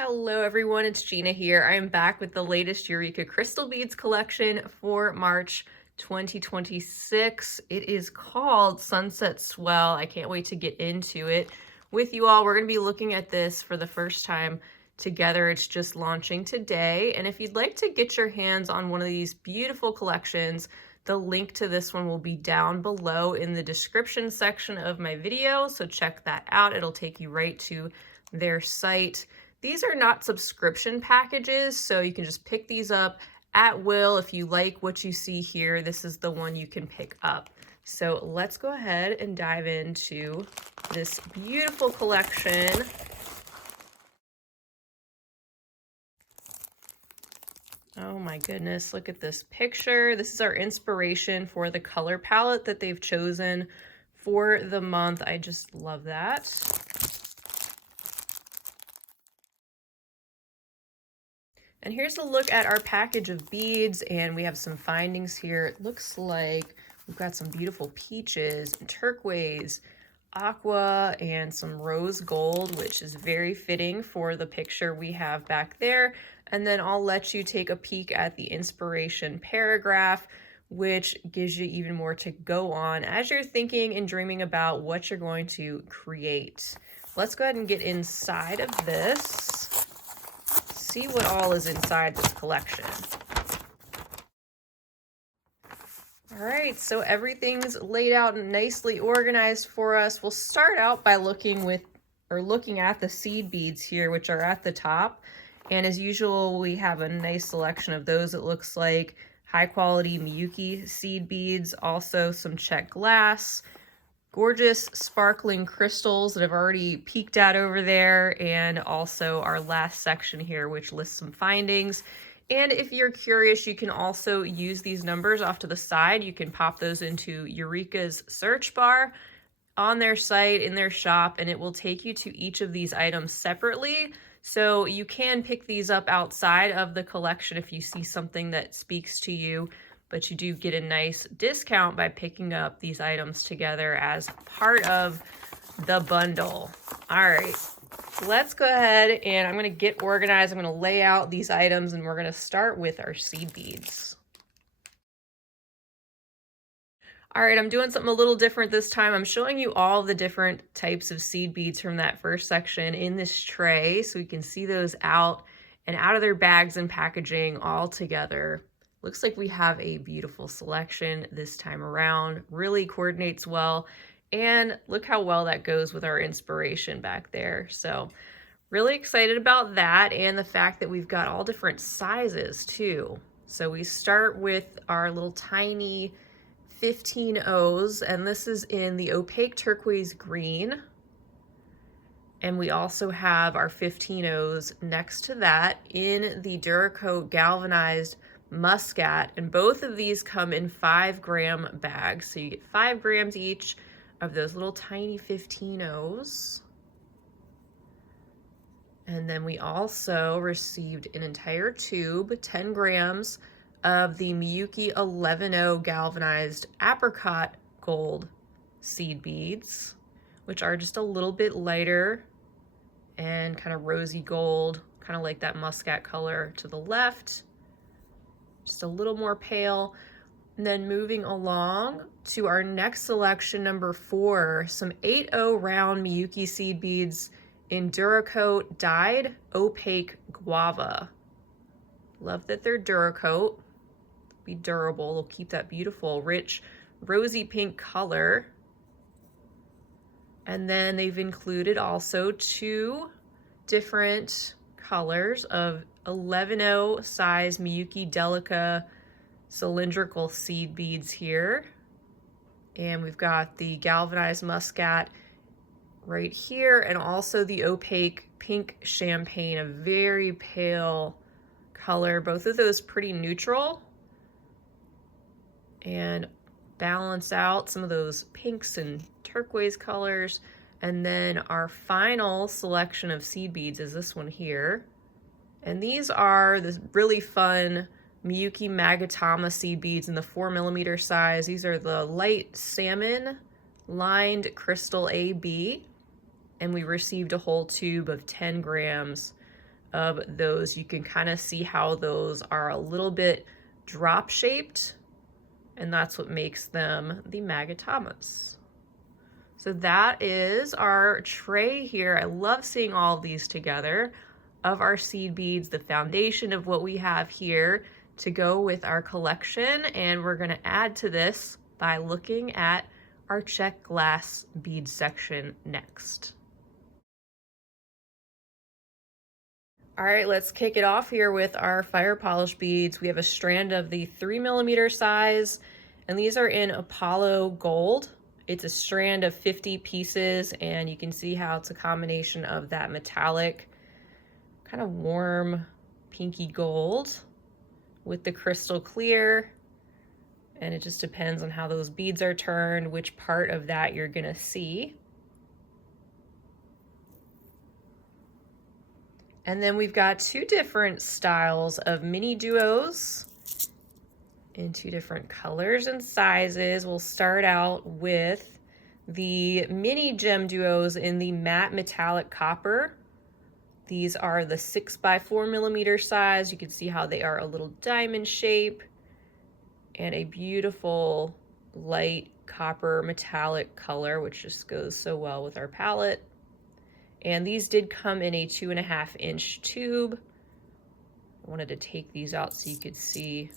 Hello everyone, it's Gina here. I am back with the latest Eureka crystal beads collection for March 2026. It is called Sunset Swell. I can't wait to get into it with you all. We're going to be looking at this for the first time together. It's just launching today. And if you'd like to get your hands on one of these beautiful collections, the link to this one will be down below in the description section of my video. So check that out. It'll take you right to their site. These are not subscription packages, so you can just pick these up at will. If you like what you see here, this is the one you can pick up. So let's go ahead and dive into this beautiful collection. Oh my goodness, look at this picture. This is our inspiration for the color palette that they've chosen for the month. I just love that. And here's a look at our package of beads, and we have some findings here. It looks like we've got some beautiful peaches and turquoise, aqua, and some rose gold, which is very fitting for the picture we have back there. And then I'll let you take a peek at the inspiration paragraph, which gives you even more to go on as you're thinking and dreaming about what you're going to create. Let's go ahead and get inside of this. See what all is inside this collection. All right, so everything's laid out and nicely organized for us. We'll start out by looking at the seed beads here, which are at the top. And as usual, we have a nice selection of those. It looks like high quality Miyuki seed beads, also some Czech glass, gorgeous sparkling crystals that have already peeked out over there, and also our last section here, which lists some findings. And if you're curious, you can also use these numbers off to the side. You can pop those into Eureka's search bar on their site, in their shop, and it will take you to each of these items separately. So you can pick these up outside of the collection if you see something that speaks to you, but you do get a nice discount by picking up these items together as part of the bundle. All right, let's go ahead and I'm gonna get organized. I'm gonna lay out these items and we're gonna start with our seed beads. All right, I'm doing something a little different this time. I'm showing you all the different types of seed beads from that first section in this tray so we can see those out and out of their bags and packaging all together. Looks like we have a beautiful selection this time around. Really coordinates well. And look how well that goes with our inspiration back there. So really excited about that, and the fact that we've got all different sizes too. So we start with our little tiny 15 O's, and this is in the opaque turquoise green. And we also have our 15 O's next to that in the Duracoat galvanized muscat, and both of these come in 5-gram bags, so you get 5 grams each of those little tiny 15 O's. And then we also received an entire tube, 10 grams of the Miyuki 11O galvanized apricot gold seed beads, which are just a little bit lighter and kind of rosy gold, kind of like that muscat color to the left. Just a little more pale. And then moving along to our next selection, number 4, some 8O round Miyuki seed beads in Duracoat dyed opaque guava. Love that they're Duracoat. Be durable. They'll keep that beautiful, rich, rosy pink color. And then they've included also 2 different colors of 11O size Miyuki Delica cylindrical seed beads here. And we've got the galvanized muscat right here, and also the opaque pink champagne, a very pale color. Both of those pretty neutral and balance out some of those pinks and turquoise colors. And then our final selection of seed beads is this one here. And these are this really fun Miyuki Magatama seed beads in the 4mm size. These are the light salmon lined crystal AB. And we received a whole tube of 10 grams of those. You can kind of see how those are a little bit drop shaped, and that's what makes them the magatamas. So that is our tray here. I love seeing all of these together of our seed beads, the foundation of what we have here to go with our collection. And we're going to add to this by looking at our Czech glass bead section next. All right, let's kick it off here with our fire polish beads. We have a strand of the 3mm size, and these are in Apollo Gold. It's a strand of 50 pieces, and you can see how it's a combination of that metallic, kind of warm, pinky gold with the crystal clear. And it just depends on how those beads are turned, which part of that you're gonna see. And then we've got two different styles of mini duos in two different colors and sizes. We'll start out with the mini gem duos in the matte metallic copper. These are the 6x4mm size. You can see how they are a little diamond shape and a beautiful light copper metallic color, which just goes so well with our palette. And these did come in a 2.5-inch tube. I wanted to take these out so you could see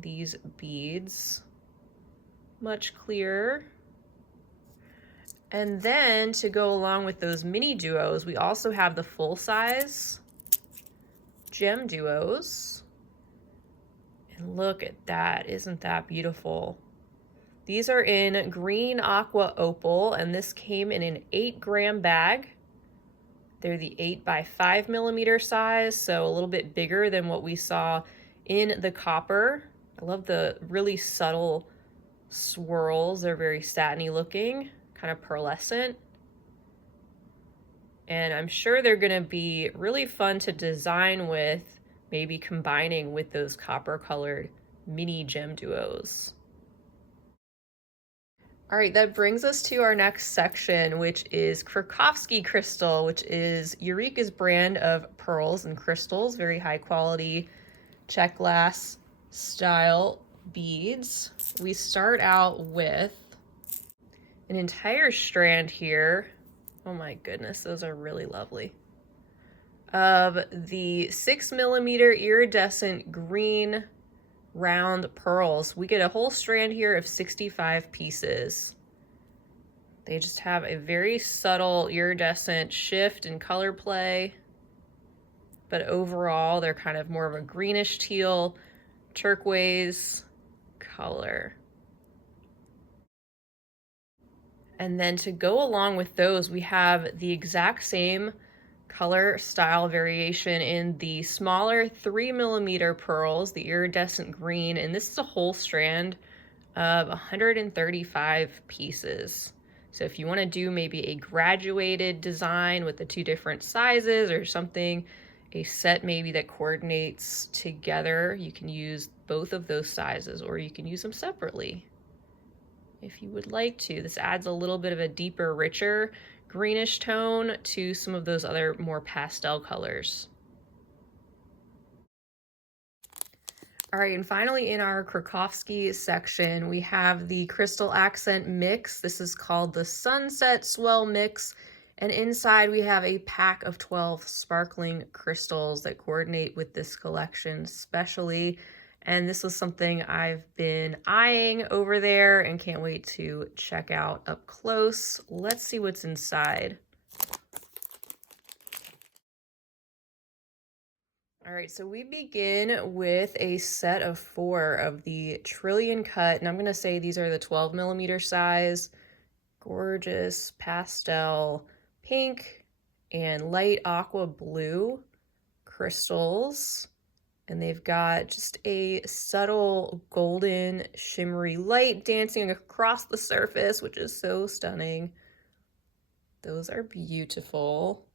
these beads much clearer. And then to go along with those mini duos, we also have the full size gem duos. And look at that, isn't that beautiful? These are in green aqua opal, and this came in an 8-gram bag. They're the 8x5mm size, so a little bit bigger than what we saw in the copper. I love the really subtle swirls. They're very satiny looking, kind of pearlescent. And I'm sure they're gonna be really fun to design with, maybe combining with those copper colored mini gem duos. All right, that brings us to our next section, which is Krakowski crystal, which is Eureka's brand of pearls and crystals, very high quality Czech glass style beads. We start out with an entire strand here. Oh my goodness, those are really lovely. Of the 6mm iridescent green round pearls. We get a whole strand here of 65 pieces. They just have a very subtle iridescent shift in color play, but overall they're kind of more of a greenish teal, turquoise color. And then to go along with those, we have the exact same color style variation in the smaller 3mm pearls, the iridescent green, and this is a whole strand of 135 pieces. So if you want to do maybe a graduated design with the two different sizes or something, a set maybe that coordinates together, you can use both of those sizes, or you can use them separately if you would like to. This adds a little bit of a deeper, richer greenish tone to some of those other more pastel colors. All right, and finally in our Krakowski section, we have the crystal accent mix. This is called the Sunset Swell Mix, and inside we have a pack of 12 sparkling crystals that coordinate with this collection especially. And this was something I've been eyeing over there and can't wait to check out up close. Let's see what's inside. All right, so we begin with a set of 4 of the Trillion Cut, and I'm gonna say these are the 12mm size. Gorgeous pastel pink and light aqua blue crystals. And they've got just a subtle golden shimmery light dancing across the surface, which is so stunning. Those are beautiful.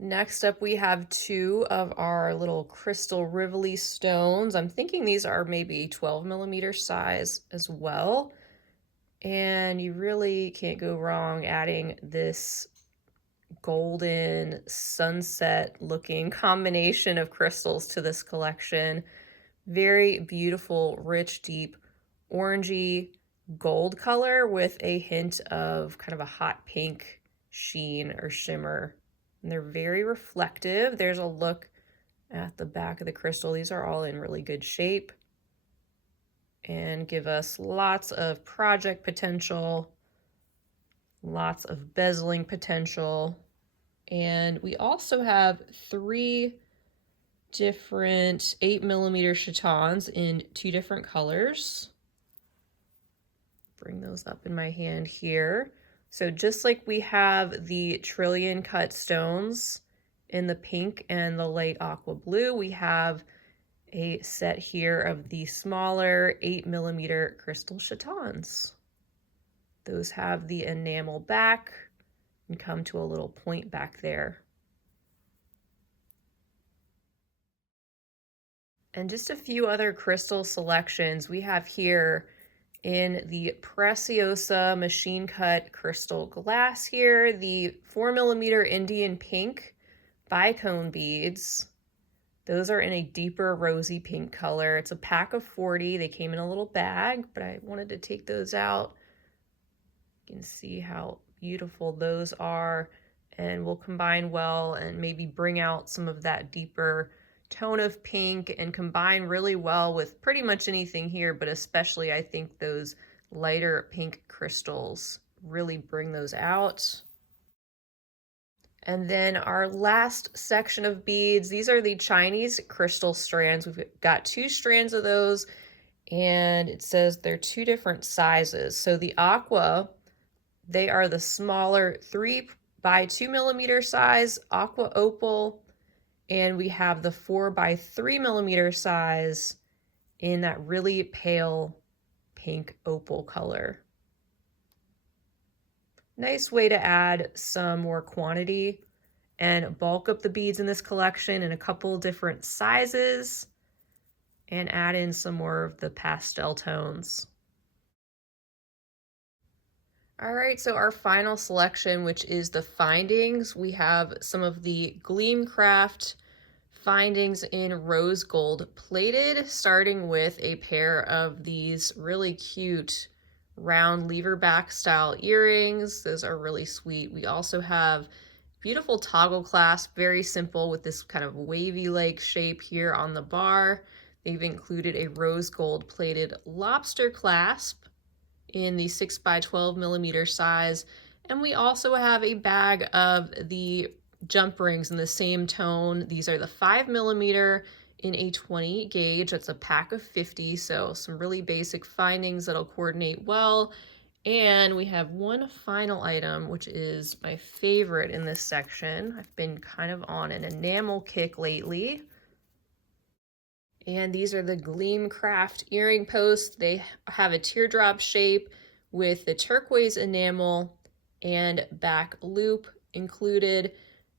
Next up, we have 2 of our little crystal Rivoli stones. I'm thinking these are maybe 12mm size as well. And you really can't go wrong adding this golden sunset looking combination of crystals to this collection. Very beautiful, rich, deep, orangey gold color with a hint of kind of a hot pink sheen or shimmer. And they're very reflective. There's a look at the back of the crystal. These are all in really good shape and give us lots of project potential, lots of bezeling potential. And we also have 3 different 8mm chatons in 2 different colors. Bring those up in my hand here. So just like we have the trillion cut stones in the pink and the light aqua blue, we have a set here of the smaller 8mm crystal chatons. Those have the enamel back and come to a little point back there. And just a few other crystal selections we have here in the Preciosa machine cut crystal glass here, the 4mm Indian pink bicone beads. Those are in a deeper rosy pink color. It's a pack of 40. They came in a little bag, but I wanted to take those out. You can see how beautiful those are, and will combine well and maybe bring out some of that deeper tone of pink and combine really well with pretty much anything here, but especially I think those lighter pink crystals really bring those out. And then our last section of beads, these are the Chinese crystal strands. We've got 2 strands of those, and it says they're 2 different sizes. So the aqua, they are the smaller 3 by 2mm size aqua opal, and we have the 4 by 3mm size in that really pale pink opal color. Nice way to add some more quantity and bulk up the beads in this collection in a couple different sizes and add in some more of the pastel tones. All right, so our final selection, which is the findings, we have some of the Gleamcraft findings in rose gold plated, starting with a pair of these really cute round lever back style earrings. Those are really sweet. We also have beautiful toggle clasp, very simple with this kind of wavy like shape here on the bar. They've included a rose gold plated lobster clasp in the 6 by 12mm size. And we also have a bag of the jump rings in the same tone. These are the 5mm in a 20 gauge. That's a pack of 50. So some really basic findings that'll coordinate well. And we have one final item, which is my favorite in this section. I've been kind of on an enamel kick lately. And these are the Gleamcraft earring posts. They have a teardrop shape with the turquoise enamel and back loop included.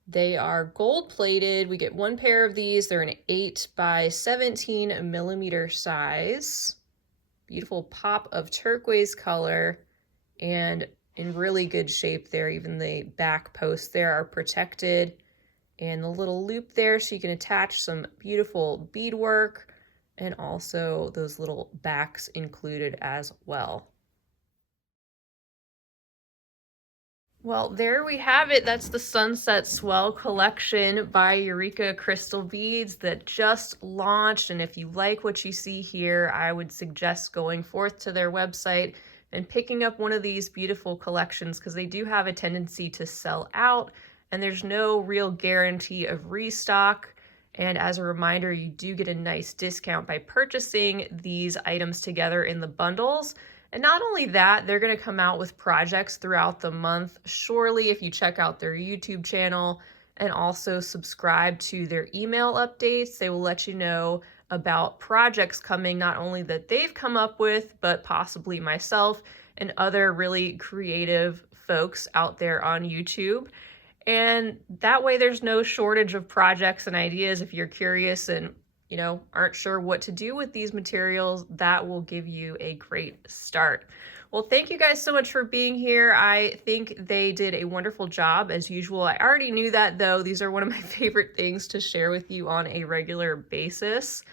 They are gold plated. We get 1 pair of these. They're an 8 by 17mm size. Beautiful pop of turquoise color and in really good shape there. Even the back posts there are protected. And the little loop there so you can attach some beautiful beadwork, and also those little backs included as well. Well, there we have it. That's the Sunset Swell collection by Eureka Crystal Beads that just launched. And if you like what you see here, I would suggest going forth to their website and picking up one of these beautiful collections, because they do have a tendency to sell out and there's no real guarantee of restock. And as a reminder, you do get a nice discount by purchasing these items together in the bundles. And not only that, they're going to come out with projects throughout the month. Surely, if you check out their YouTube channel and also subscribe to their email updates, they will let you know about projects coming, not only that they've come up with, but possibly myself and other really creative folks out there on YouTube. And that way there's no shortage of projects and ideas. If you're curious and aren't sure what to do with these materials, that will give you a great start. Well, thank you guys so much for being here. I think they did a wonderful job as usual. I already knew that though. These are one of my favorite things to share with you on a regular basis.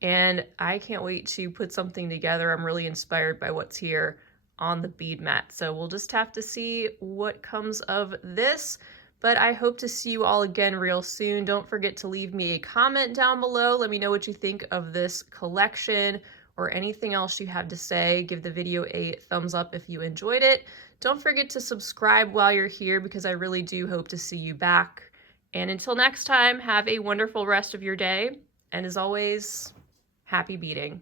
And I can't wait to put something together. I'm really inspired by what's here on the bead mat. So we'll just have to see what comes of this. But I hope to see you all again real soon. Don't forget to leave me a comment down below. Let me know what you think of this collection or anything else you have to say. Give the video a thumbs up if you enjoyed it. Don't forget to subscribe while you're here because I really do hope to see you back. And until next time, have a wonderful rest of your day. And as always, happy beading.